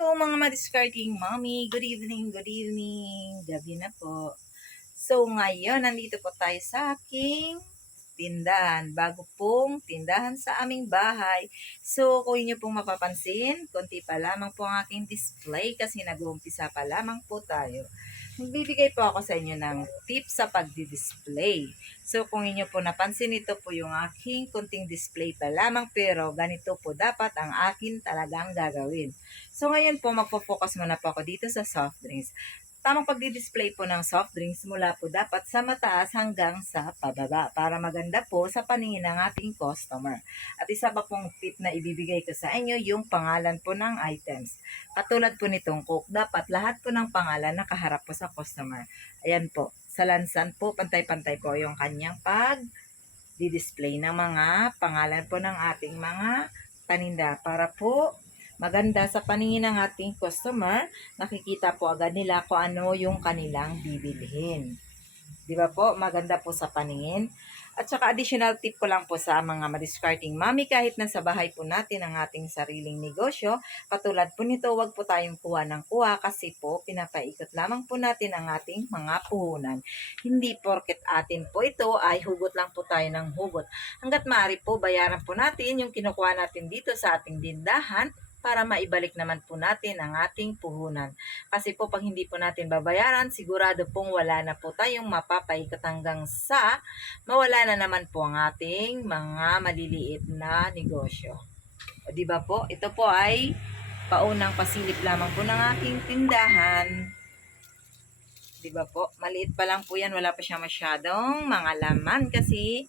Hello mga madiscarding mommy, good evening, gabi na po. So ngayon, nandito po tayo sa aking tindahan, bago pong tindahan sa aming bahay. So kung inyo pong mapapansin, konti pa lamang po ang aking display kasi nag-uumpisa pa lamang po tayo. Magbibigay po ako sa inyo ng tips sa pagdi-display. So kung inyo po napansin, ito po yung aking kunting display pa lamang pero ganito po dapat ang akin talagang gagawin. So ngayon po magpo-focus muna po ako dito sa soft drinks. Tamang pagdi-display po ng soft drinks mula po dapat sa mataas hanggang sa pababa para maganda po sa paningin ng ating customer. At isa pa pong tip na ibibigay ko sa inyo yung pangalan po ng items. Katulad po nitong Coke, dapat lahat po ng pangalan nakaharap po sa customer. Ayan po, sa lansan po, pantay-pantay po yung kanyang pag-display ng mga pangalan po ng ating mga paninda para po maganda sa paningin ng ating customer, nakikita po agad nila kung ano yung kanilang bibilhin. Di ba po? Maganda po sa paningin. At saka additional tip ko lang po sa mga madiscarding mami, kahit nasa bahay po natin ang ating sariling negosyo, katulad po nito, wag po tayong kuha ng kuha kasi po pinapaikot lamang po natin ang ating mga puhunan. Hindi porket atin po ito ay hugot lang po tayo ng hugot. Hanggat maaari po, bayaran po natin yung kinukuha natin dito sa ating tindahan para maibalik naman po natin ang ating puhunan. Kasi po pag hindi po natin babayaran, sigurado pong wala na po tayong mapapaikot hanggang sa mawala na naman po ang ating mga maliliit na negosyo. O di ba po? Ito po ay paunang pasilip lamang po ng aking tindahan. Di ba po? Maliit pa lang po yan. Wala pa siya masyadong mga laman kasi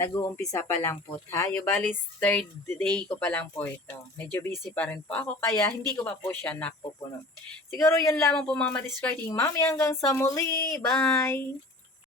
nag-uumpisa pa lang po tayo. Bali, third day ko pa lang po ito. Medyo busy pa rin po ako, kaya hindi ko pa po siya napupuno. Siguro yun lamang po mga madiscarding mami. Hanggang sa muli. Bye!